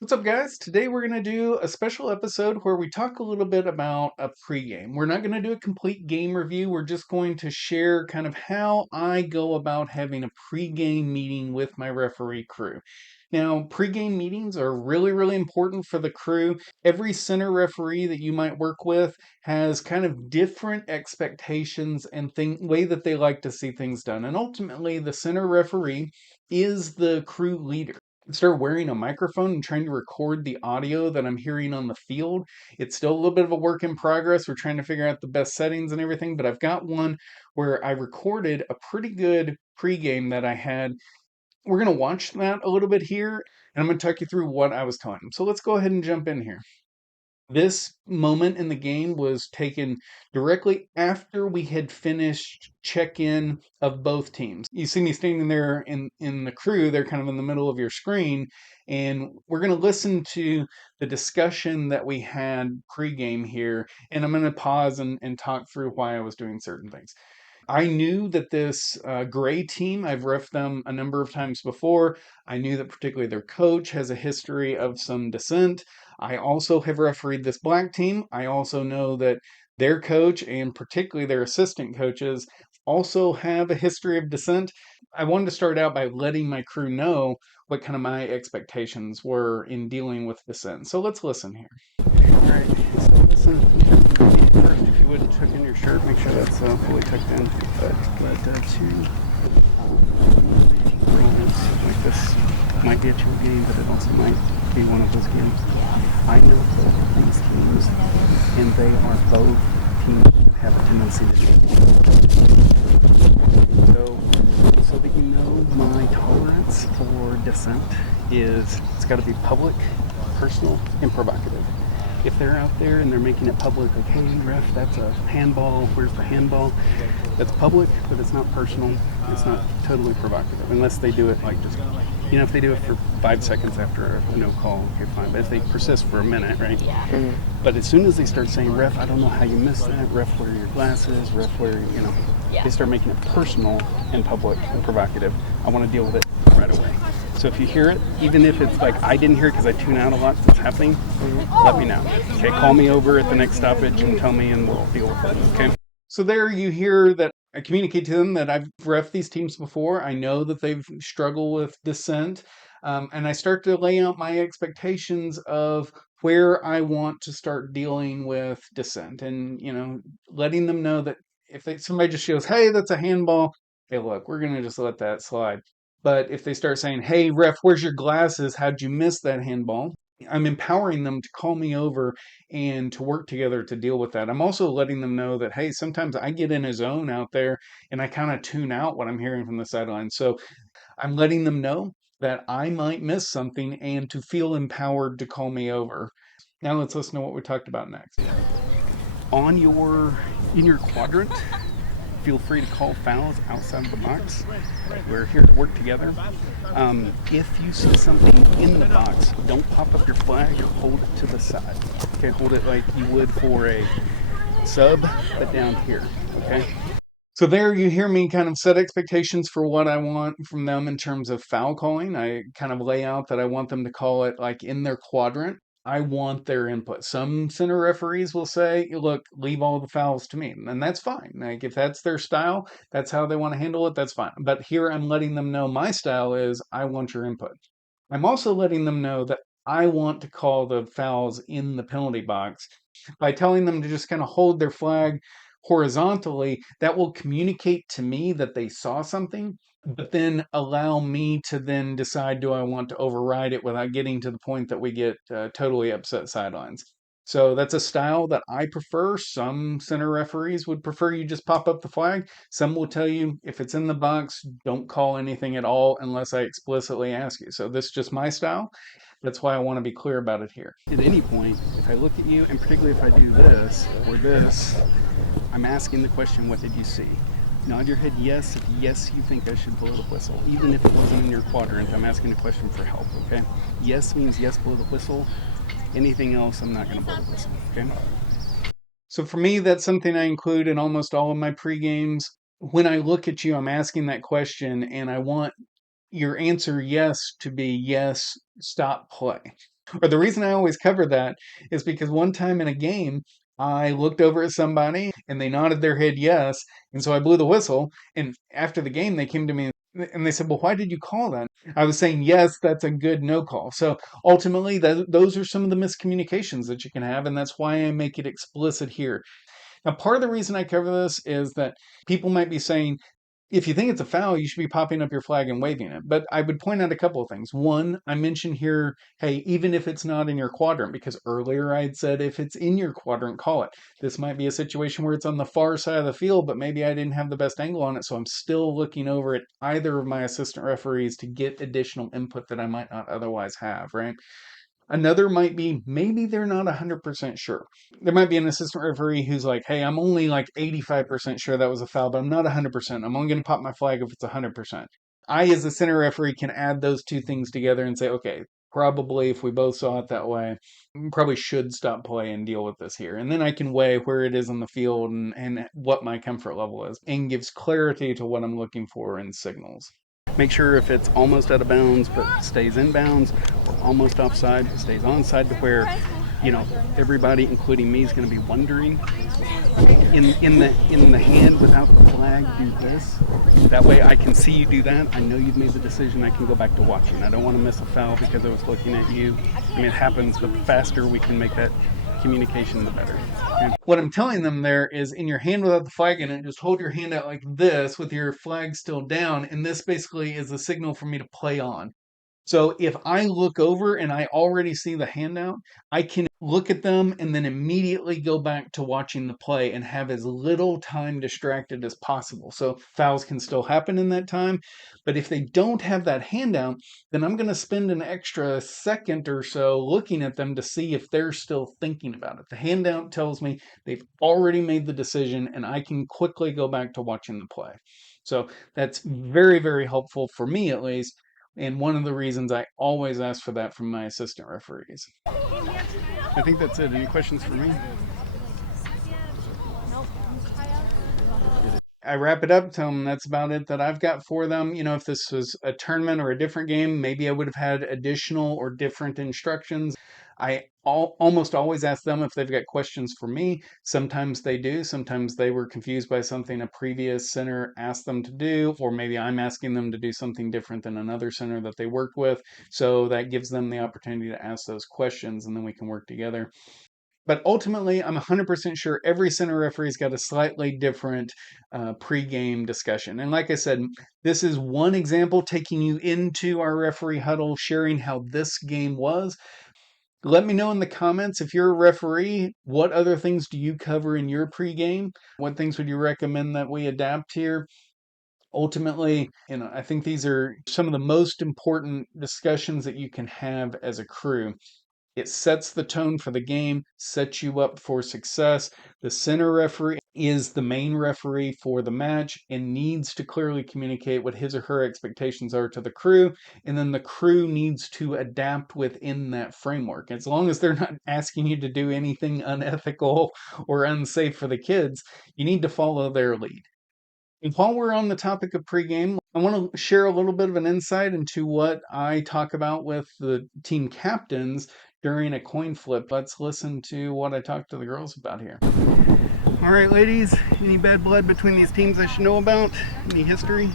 What's up, guys? Today we're going to do a special episode where we talk a little bit about a pregame. We're not going to do a complete game review. We're just going to share kind of how I go about having a pregame meeting with my referee crew. Now, pregame meetings are really, really important for the crew. Every center referee that you might work with has kind of different expectations and way that they like to see things done. And ultimately, the center referee is the crew leader. Start wearing a microphone and trying to record the audio that I'm hearing on the field. It's still a little bit of a work in progress. We're trying to figure out the best settings and everything, but I've got one where I recorded a pretty good pregame that I had. We're going to watch that a little bit here, and I'm going to talk you through what I was telling them. So let's go ahead and jump in here. This moment in the game was taken directly after we had finished check-in of both teams. You see me standing there in the crew, they're kind of in the middle of your screen, and we're going to listen to the discussion that we had pregame here, and I'm going to pause and talk through why I was doing certain things. I knew that this Gray team, I've reffed them a number of times before. I knew that particularly their coach has a history of some dissent. I also have refereed this Black team. I also know that their coach and particularly their assistant coaches also have a history of dissent. I wanted to start out by letting my crew know what kind of my expectations were in dealing with dissent. So let's listen here. All right, so listen. First, if you would tuck in your shirt, make sure that's fully tucked in. But two roles like this might be a chill game, but it also might be one of those games. I know both of these teams, and they are both teams that have a tendency to so that you know my tolerance for dissent is it's got to be public, personal, and provocative. If they're out there and they're making it public, like, hey, ref, that's a handball, where's the handball? That's public, but it's not personal. It's not totally provocative, unless they do it like just, if they do it for 5 seconds after a no call, okay, fine. But if they persist for a minute, right? Mm-hmm. But as soon as they start saying, ref, I don't know how you missed that, ref, where are your glasses, ref, where, they start making it personal and public and provocative, I want to deal with it right away. So if you hear it, even if it's like I didn't hear it because I tune out a lot that's happening, let me know. Okay, call me over at the next stoppage and tell me and we'll deal with it, okay? So there you hear that I communicate to them that I've ref these teams before. I know that they've struggled with dissent. And I start to lay out my expectations of where I want to start dealing with dissent and, letting them know that if somebody just goes, hey, that's a handball, hey, look, we're going to just let that slide. But if they start saying, hey, ref, where's your glasses? How'd you miss that handball? I'm empowering them to call me over and to work together to deal with that. I'm also letting them know that, hey, sometimes I get in a zone out there and I kind of tune out what I'm hearing from the sideline. So I'm letting them know that I might miss something and to feel empowered to call me over. Now let's listen to what we talked about next. In your quadrant, feel free to call fouls outside of the box. We're here to work together. If you see something in the box, don't pop up your flag or hold it to the side. Okay, hold it like you would for a sub, but down here, okay? So there you hear me kind of set expectations for what I want from them in terms of foul calling. I kind of lay out that I want them to call it like in their quadrant. I want their input. Some center referees will say, look, leave all the fouls to me. And that's fine. Like if that's their style, that's how they want to handle it, that's fine. But here I'm letting them know my style is I want your input. I'm also letting them know that I want to call the fouls in the penalty box by telling them to just kind of hold their flag horizontally. That will communicate to me that they saw something, but then allow me to then decide, do I want to override it without getting to the point that we get totally upset sidelines. So that's a style that I prefer. Some center referees would prefer you just pop up the flag. Some will tell you if it's in the box, don't call anything at all unless I explicitly ask you. So this is just my style. That's why I want to be clear about it here. At any point, if I look at you, and particularly if I do this or this, I'm asking the question, what did you see? Nod your head yes if yes you think I should blow the whistle. Even if it wasn't in your quadrant, I'm asking a question for help, okay? Yes means yes, blow the whistle. Anything else, I'm not going to blow the whistle, okay? So for me, that's something I include in almost all of my pre-games. When I look at you, I'm asking that question, and I want your answer yes to be yes, stop play. Or the reason I always cover that is because one time in a game, I looked over at somebody and they nodded their head yes. And so I blew the whistle. And after the game, they came to me and they said, "Well, why did you call that?" I was saying, "Yes, that's a good no call." So ultimately, those are some of the miscommunications that you can have. And that's why I make it explicit here. Now, part of the reason I cover this is that people might be saying, if you think it's a foul, you should be popping up your flag and waving it. But I would point out a couple of things. One, I mentioned here, hey, even if it's not in your quadrant, because earlier I had said if it's in your quadrant, call it. This might be a situation where it's on the far side of the field, but maybe I didn't have the best angle on it. So I'm still looking over at either of my assistant referees to get additional input that I might not otherwise have, right? Another might be maybe they're not 100% sure. There might be an assistant referee who's like, hey, I'm only like 85% sure that was a foul, but I'm not 100%. I'm only going to pop my flag if it's 100%. I, as a center referee, can add those two things together and say, okay, probably if we both saw it that way, we probably should stop play and deal with this here. And then I can weigh where it is on the field and what my comfort level is and gives clarity to what I'm looking for in signals. Make sure if it's almost out of bounds but stays in bounds, or almost offside but stays onside, to where everybody, including me, is going to be wondering in the hand without the flag, do this. That way I can see you do that. I know you've made the decision. I can go back to watching. I don't want to miss a foul because I was looking at you. I mean, it happens, but the faster we can make that communication, the better. Okay? What I'm telling them there is in your hand without the flag in it, just hold your hand out like this with your flag still down. And this basically is a signal for me to play on. So if I look over and I already see the handout, I can look at them and then immediately go back to watching the play and have as little time distracted as possible. So fouls can still happen in that time. But if they don't have that handout, then I'm going to spend an extra second or so looking at them to see if they're still thinking about it. The handout tells me they've already made the decision and I can quickly go back to watching the play. So that's very, very helpful for me at least. And one of the reasons I always ask for that from my assistant referees. I think that's it. Any questions for me? I wrap it up, tell them that's about it that I've got for them. If this was a tournament or a different game, maybe I would have had additional or different instructions. I almost always ask them if they've got questions for me. Sometimes they do. Sometimes they were confused by something a previous center asked them to do, or maybe I'm asking them to do something different than another center that they work with. So that gives them the opportunity to ask those questions, and then we can work together. But ultimately, I'm 100% sure every center referee's got a slightly different pre-game discussion. And like I said, this is one example taking you into our referee huddle, sharing how this game was. Let me know in the comments if you're a referee, what other things do you cover in your pregame? What things would you recommend that we adapt here? Ultimately, I think these are some of the most important discussions that you can have as a crew. It sets the tone for the game, sets you up for success. The center referee is the main referee for the match and needs to clearly communicate what his or her expectations are to the crew. And then the crew needs to adapt within that framework. As long as they're not asking you to do anything unethical or unsafe for the kids, you need to follow their lead. And while we're on the topic of pregame, I want to share a little bit of an insight into what I talk about with the team captains during a coin flip. Let's listen to what I talked to the girls about here. All right, ladies, any bad blood between these teams I should know about? Any history?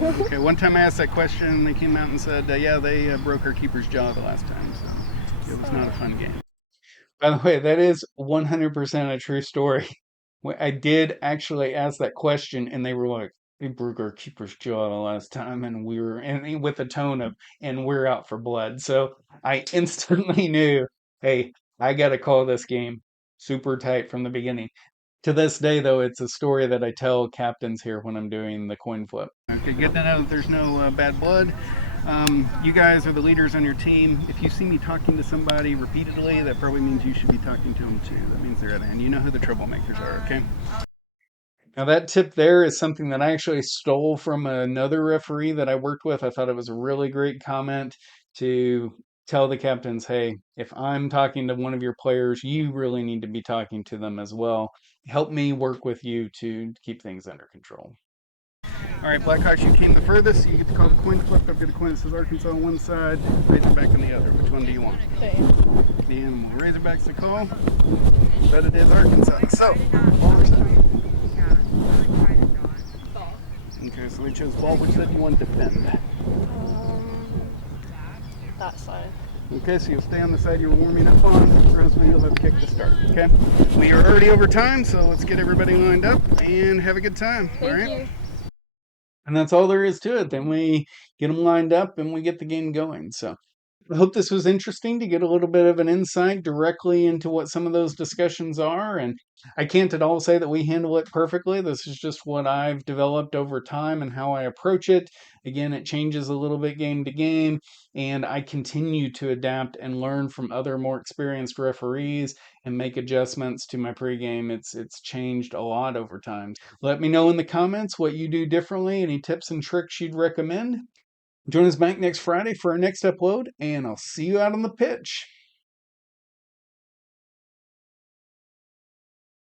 Okay, one time I asked that question and they came out and said, yeah, they broke our keeper's jaw the last time, so it was not a fun game. By the way, that is 100% a true story. I did actually ask that question, and they were like, "We broke our keeper's jaw the last time, and with a tone of, and we're out for blood." So I instantly knew, hey, I got to call this game super tight from the beginning. To this day, though, it's a story that I tell captains here when I'm doing the coin flip. Okay, good to know that there's no bad blood. You guys are the leaders on your team. If you see me talking to somebody repeatedly, that probably means you should be talking to them too. That means they're at hand. You know who the troublemakers are, okay? Now, that tip there is something that I actually stole from another referee that I worked with. I thought it was a really great comment to tell the captains, hey, if I'm talking to one of your players, you really need to be talking to them as well. Help me work with you to keep things under control. All right, Blackhawks, you came the furthest, so you get to call the coin flip. I've got a coin that says Arkansas on one side, Razorback on the other. Which one do you want? The animal. Razorbacks to call, but it is Arkansas. So, ball or side? Okay, so we chose ball. Which side do you want to defend? That side. Okay, so you'll stay on the side you were warming up on. Rosemary, you'll have kick to start. Okay? We are already over time, so let's get everybody lined up and have a good time. All right? Thank you. And that's all there is to it. Then we get them lined up and we get the game going. So I hope this was interesting to get a little bit of an insight directly into what some of those discussions are. And I can't at all say that we handle it perfectly. This is just what I've developed over time and how I approach it. Again, it changes a little bit game to game, and I continue to adapt and learn from other more experienced referees and make adjustments to my pregame. It's changed a lot over time. Let me know in the comments what you do differently, any tips and tricks you'd recommend. Join us back next Friday for our next upload, and I'll see you out on the pitch.